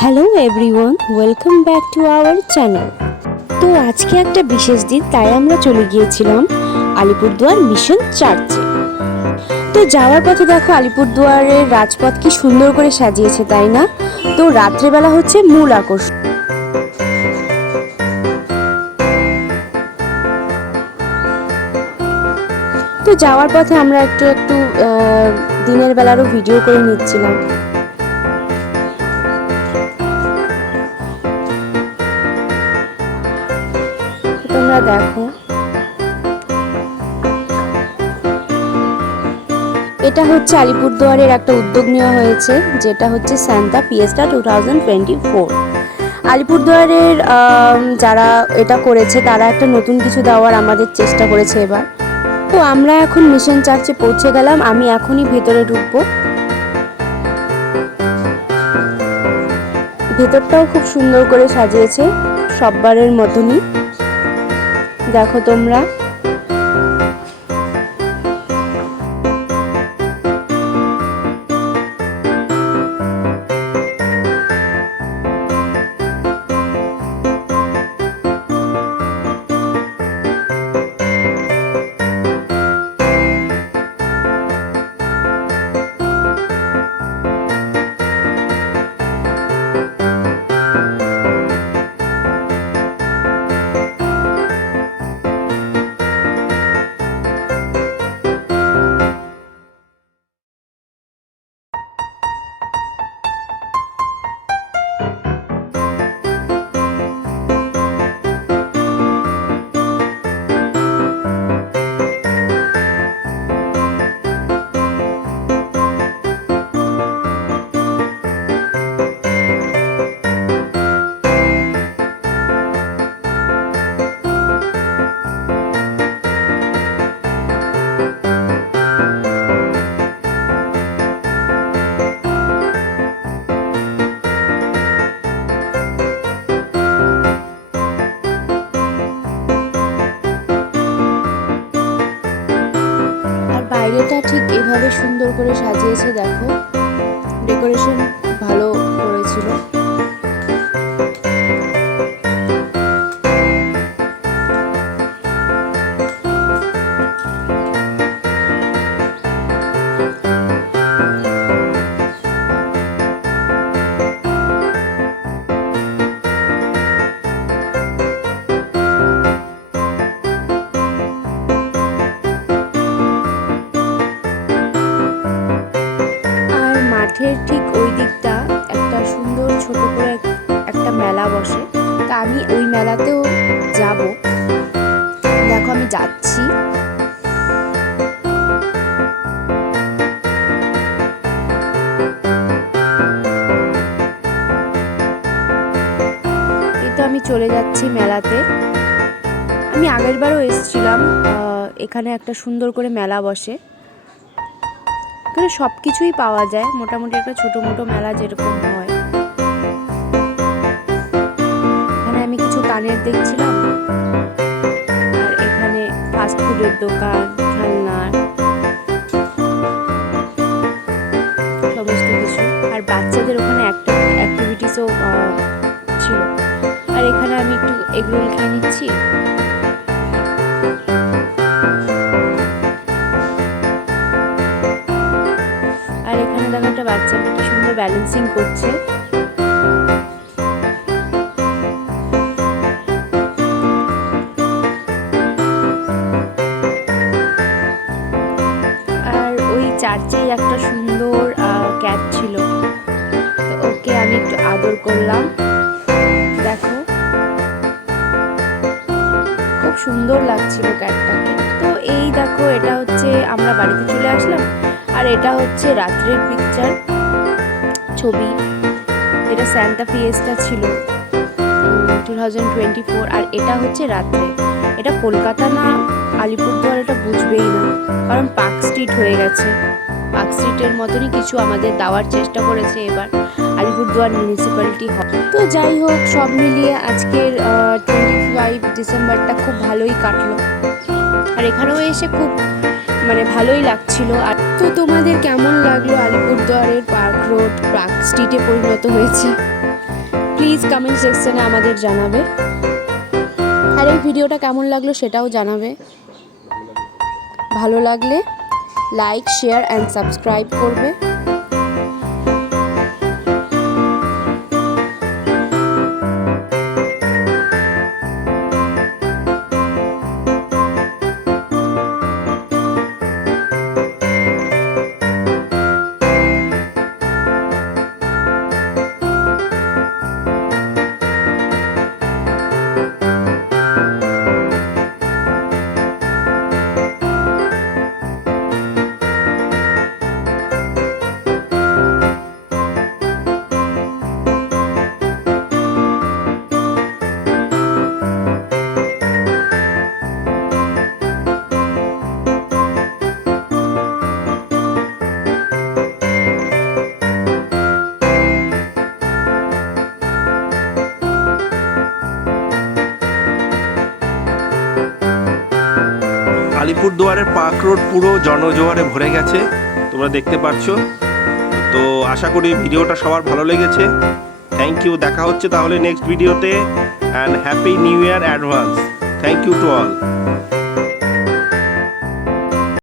Hello everyone, welcome back to our channel. তো আজকে একটা বিশেষ দিন, তাই আমরা চলে গিয়েছিলাম আলিপুরদুয়ার মিশন চার্চে। তো যাওয়ার পথে দেখো আলিপুরদুয়ারের রাজপথ কি সুন্দর করে সাজিয়েছে, তাই না? তো রাত্রেবেলা হচ্ছে মূল আকর্ষণ। তো যাওয়ার পথে আমরা একটু দিনের বেলারও ভিডিও করে নিচ্ছিলাম। তোমরা দেখো, এটা হচ্ছে আলিপুরদুয়ারের একটা উদ্যোগ নেওয়া হয়েছে, যেটা হচ্ছে সান্তা ফিয়েস্টা 2024। আলিপুরদুয়ারের যারা এটা করেছে তারা একটা নতুন কিছু দেওয়ার আমাদের চেষ্টা করেছে এবার। তো আমরা এখন মিশন চার্চে পৌঁছে গেলাম, আমি এখনই ভেতরে ঢুকবো। ভেতরটাও খুব সুন্দর করে সাজিয়েছে, সববারের মতনই। দেখো তোমরা, বাইরেটা ঠিক এভাবে সুন্দর করে সাজিয়েছে। দেখো, ডেকোরেশন ভালো করেছিল। মাঠের ঠিক ওই দিকটা একটা সুন্দর ছোট করে একটা মেলা বসে, তা আমি ওই মেলাতেও যাব। দেখো আমি যাচ্ছি। কিন্তু আমি চলে যাচ্ছি মেলাতে। আমি আগের বারও এসেছিলাম, এখানে একটা সুন্দর করে মেলা বসে, এখানে সব কিছুই পাওয়া যায়, মোটামুটি একটা ছোটো মোটো মেলা যেরকম হয়। এখানে আমি কিছু কানের দেখছিলাম, আর এখানে ফাস্টফুডের দোকান, খেলনার সমস্ত কিছু, আর বাচ্চাদের ওখানে একটা অ্যাক্টিভিটিসও ছিল। আর এখানে আমি একটু এগরোল খেয়ে নিচ্ছি। আর এখানে দেখো একটা বাচ্চা কি সুন্দর ব্যালেন্সিং করছে। আর ওই চার্চেই একটা সুন্দর ক্যাট ছিল, তো ওকে আমি একটু আদর করলাম। দেখো খুব সুন্দর লাগছিল ক্যাটটাকে। তো এই দেখো, এটা হচ্ছে আমরা বাড়িতে চলে আসলাম, আর এটা হচ্ছে রাত্রের পিকচার ছবি। এটা সান্তা ফিয়েস্টা ছিল 2024, আর এটা হচ্ছে রাত্রে। এটা কলকাতা না আলিপুরদুয়ার এটা বুঝবেই না, কারণ পার্ক স্ট্রিট হয়ে গেছে। পার্ক স্ট্রিটের মতনই কিছু আমাদের দেওয়ার চেষ্টা করেছে এবার আলিপুরদুয়ার মিউনিসিপ্যালিটি। তো যাই হোক, সব মিলিয়ে আজকের 25 ডিসেম্বরটা খুব ভালোই কাটলো, আর এখানেও এসে খুব ভালোই লাগছিল। আর তো তোমাদের কেমন লাগলো আলিপুরদুয়ারের পার্ক রোড পার্ক স্ট্রিটে পরিণত হয়েছে? প্লিজ কমেন্ট সেকশনে আমাদের জানাবে। আর এই ভিডিওটা কেমন লাগলো সেটাও জানাবে। ভালো লাগলে লাইক, শেয়ার অ্যান্ড সাবস্ক্রাইব করবে। আলিপুরদুয়ারের পার্ক রোড পুরো জনজোয়ারে ভরে গেছে, তোমরা দেখতে পাচ্ছ। তো আশা করি ভিডিওটা সবার ভালো লেগেছে। থ্যাংক ইউ, দেখা হচ্ছে তাহলে নেক্সট ভিডিওতে। And happy new year advance. Thank you to all.